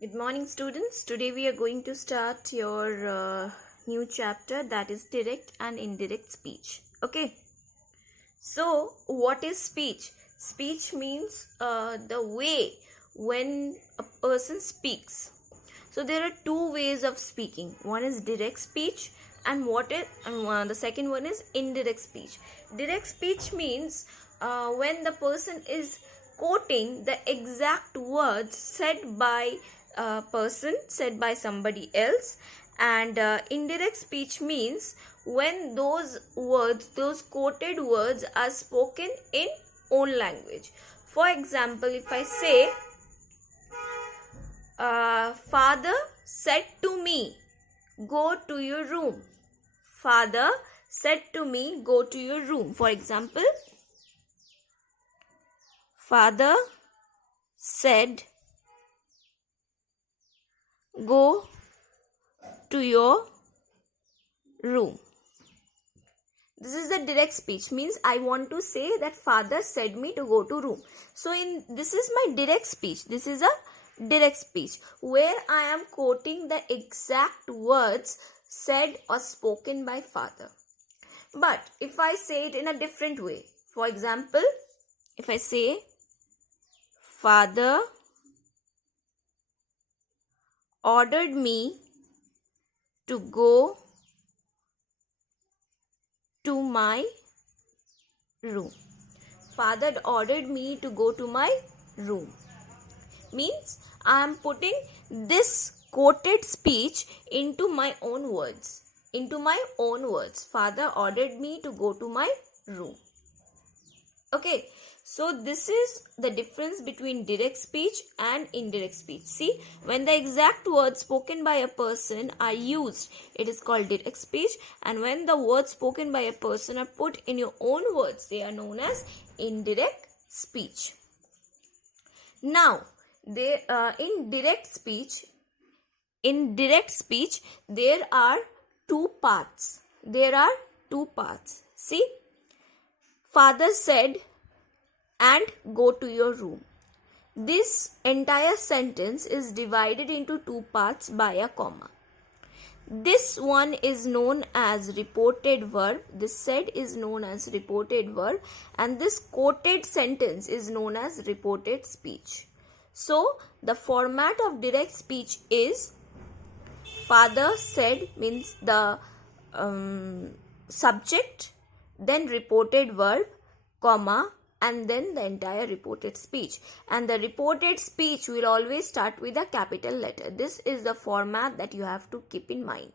Good morning, students. Today we are going to start your new chapter, that is direct and indirect speech. Okay. So, what is speech? Speech means the way when a person speaks. So, there are two ways of speaking. One is direct speech, and the second one is indirect speech. Direct speech means when the person is quoting the exact words said by a person, said by somebody else, and indirect speech means when those quoted words are spoken in own language. For example, if I say, father said to me, go to your room. Father said to me, go to your room. For example, father said, go to your room. This is the direct speech, means I want to say that father said me to go to room. So this is my direct speech. This is a direct speech where I am quoting the exact words said or spoken by father. But if I say it in a different way, for example, if I say, father ordered me to go to my room. Father ordered me to go to my room. Means I am putting this quoted speech into my own words. Father ordered me to go to my room. Okay. So this is the difference between direct speech and indirect speech. See, when the exact words spoken by a person are used, it is called direct speech, and when the words spoken by a person are put in your own words, they are known as indirect speech. Now, in direct speech, there are two parts. See, father said, and go to your room. This entire sentence is divided into two parts by a comma. This one is known as reported verb. This said is known as reported verb, and this quoted sentence is known as reported speech. So, the format of direct speech is father said means the subject, then reported verb, comma, and then the entire reported speech. And the reported speech will always start with a capital letter. This is the format that you have to keep in mind.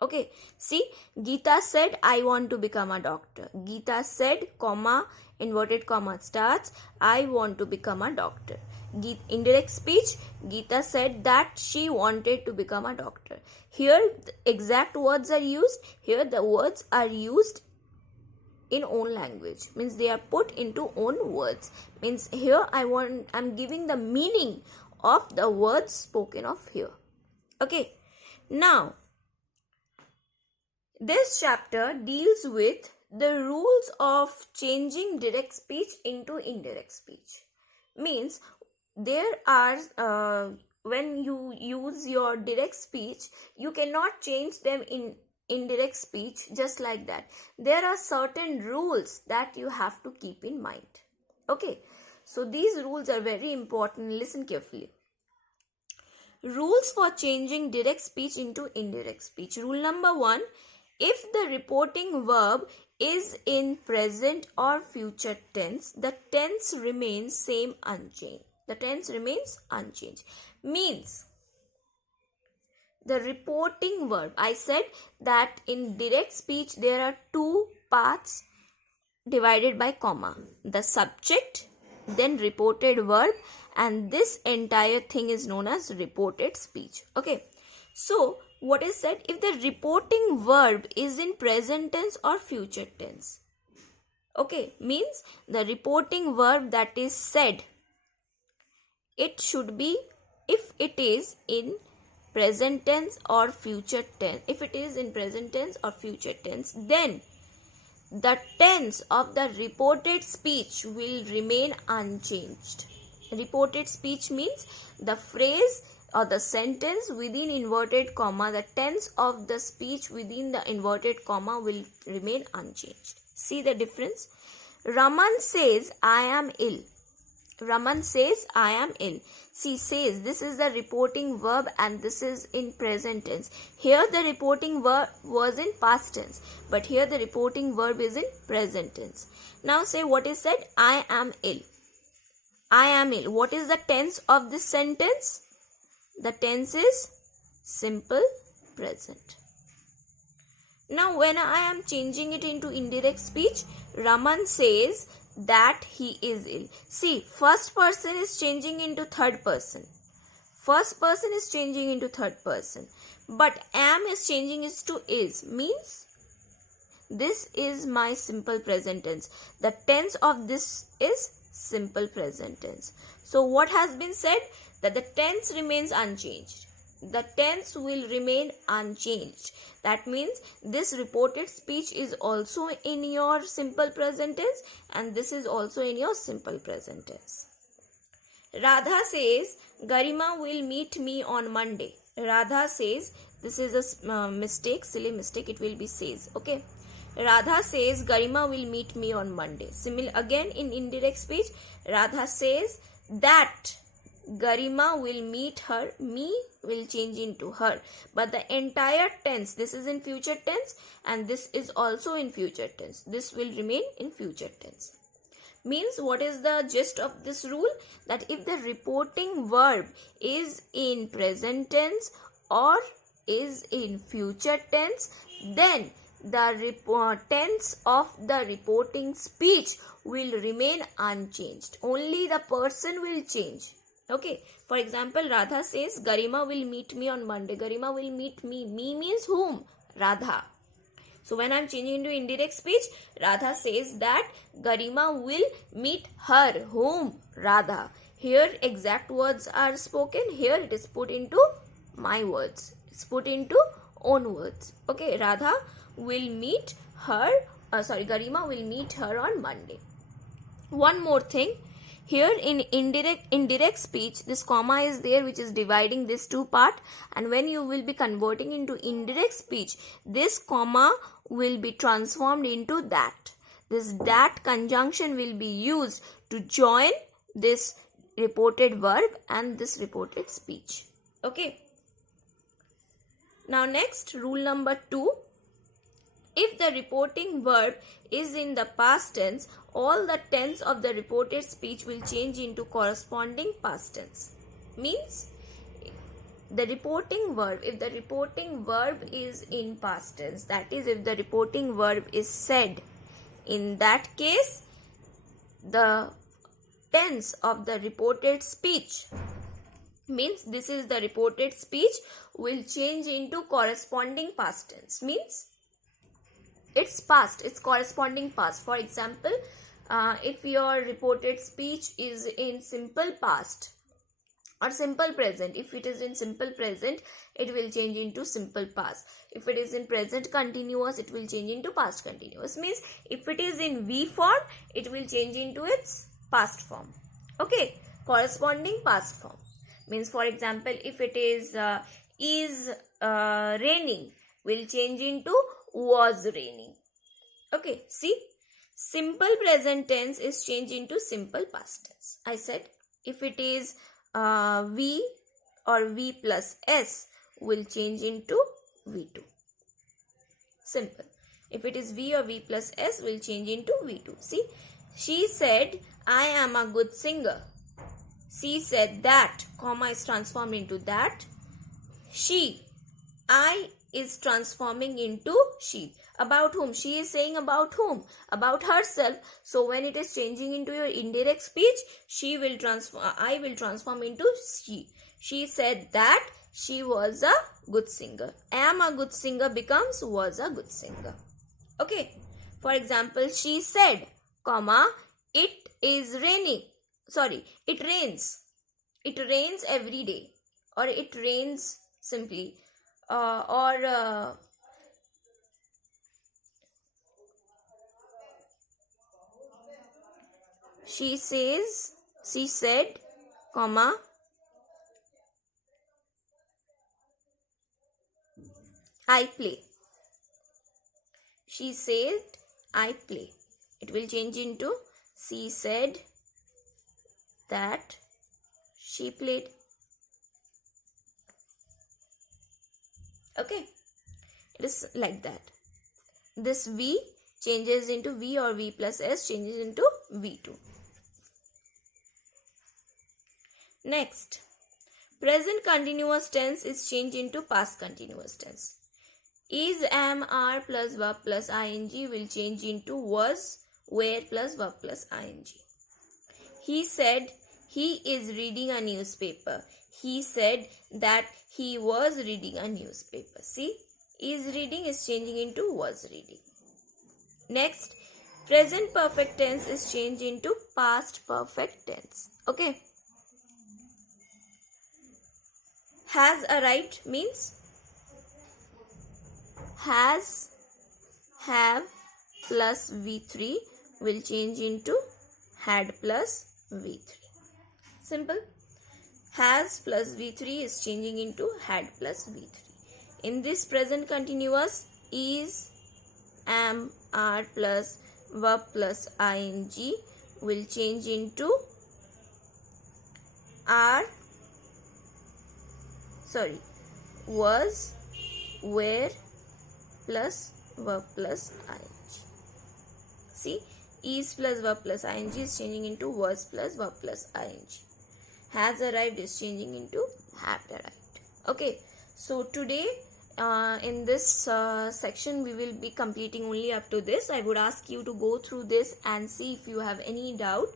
Okay, see, Geeta said, I want to become a doctor. Geeta said, comma, inverted comma starts, I want to become a doctor. Indirect speech, Geeta said that she wanted to become a doctor. Here, the exact words are used. Here, the words are used in own language, means they are put into own words, means here I'm giving the meaning of the words spoken of here. Okay, now this chapter deals with the rules of changing direct speech into indirect speech. Means there are when you use your direct speech, you cannot change them in indirect speech just like that. There are certain rules that you have to keep in mind. Okay, so these rules are very important. Listen carefully. Rules for changing direct speech into indirect speech. Rule number 1, if the reporting verb is in present or future tense, the tense remains unchanged. Means the reporting verb, I said that in direct speech there are two parts divided by comma. The subject, then reported verb, and this entire thing is known as reported speech. Okay. So, what is said? If the reporting verb is in present tense or future tense. Okay. Means the reporting verb that is said, it should be, if it is in present tense or future tense. If it is in present tense or future tense, then the tense of the reported speech will remain unchanged. Reported speech means the phrase or the sentence within inverted comma, the tense of the speech within the inverted comma will remain unchanged. See the difference? Raman says, I am ill. Raman says, I am ill. See, says, this is the reporting verb and this is in present tense. Here the reporting verb was in past tense, but here the reporting verb is in present tense. Now say what is said? I am ill. I am ill. What is the tense of this sentence? The tense is simple present. Now when I am changing it into indirect speech, Raman says that he is ill. See, first person is changing into third person. First person is changing into third person. But am is changing it to is. Means this is my simple present tense. The tense of this is simple present tense. So what has been said? That the tense remains unchanged. The tense will remain unchanged. That means this reported speech is also in your simple present tense and this is also in your simple present tense. Radha says, Garima will meet me on Monday. Radha says, this is a mistake, silly mistake, it will be says, okay. Radha says, Garima will meet me on Monday. Similar again in indirect speech, Radha says that Garima will meet her, me will change into her. But the entire tense, this is in future tense and this is also in future tense. This will remain in future tense. Means what is the gist of this rule? That if the reporting verb is in present tense or is in future tense, then the tense of the reporting speech will remain unchanged. Only the person will change. Okay, for example, Radha says, Garima will meet me on Monday. Garima will meet me. Me means whom? Radha. So when I am changing into indirect speech, Radha says that Garima will meet her. Whom? Radha. Here exact words are spoken. Here it is put into my words. It's put into own words. Okay, Radha will meet her. Garima will meet her on Monday. One more thing. Here in indirect speech, this comma is there which is dividing this two part, and when you will be converting into indirect speech, this comma will be transformed into that. This that conjunction will be used to join this reported verb and this reported speech. Okay. Now next, rule number 2. If the reporting verb is in the past tense, all the tense of the reported speech will change into corresponding past tense. Means the reporting verb, if the reporting verb is in past tense, that is if the reporting verb is said, in that case the tense of the reported speech, means this is the reported speech, will change into corresponding past tense. Means it's past, it's corresponding past. For example, if your reported speech is in simple past or simple present, if it is in simple present, it will change into simple past. If it is in present continuous, it will change into past continuous. Means if it is in V form, it will change into its past form. Okay, corresponding past form. Means for example, if it is raining, will change into was raining. Okay, see, simple present tense is changed into simple past tense. I said if it is V or V plus S, will change into V2. Simple. If it is V or V plus S, will change into V2. See, she said, I am a good singer. She said that, comma is transformed into that. She, I is transforming into she. About whom? She is saying about whom? About herself. So when it is changing into your indirect speech, she will transform, I will transform into she. She said that she was a good singer. Am a good singer becomes was a good singer. Okay. For example, she said, comma, it is raining. It rains. It rains every day. Or it rains simply. She said, comma, I play. She said, I play. It will change into she said that she played. Okay, it is like that. This V changes into V, or V plus S changes into V2. Next, present continuous tense is changed into past continuous tense. Is, am, are plus verb plus ing will change into was, were plus verb plus ing. He said he is reading a newspaper. He said that he was reading a newspaper. See, is reading is changing into was reading. Next, present perfect tense is changed into past perfect tense. Okay. Has arrived means has, have plus V3 will change into had plus V3. Simple. Has plus V3 is changing into had plus V3. In this present continuous, is, am, are plus verb plus ing will change into are, was, were plus verb plus ing. See, is plus verb plus ing is changing into was plus verb plus ing. Has arrived is changing into had arrived. Okay, so today in this section we will be completing only up to this. I would ask you to go through this and see if you have any doubt,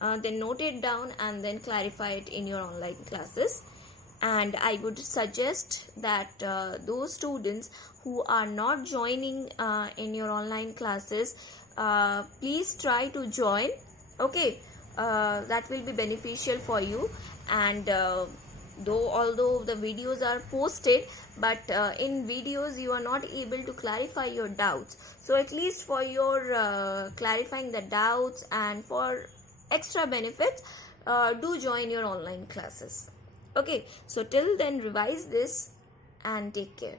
then note it down and then clarify it in your online classes. And I would suggest that those students who are not joining in your online classes, please try to join. Okay, that will be beneficial for you. And although the videos are posted, but in videos you are not able to clarify your doubts. So at least for your clarifying the doubts and for extra benefits, do join your online classes. Okay, so till then, revise this and take care.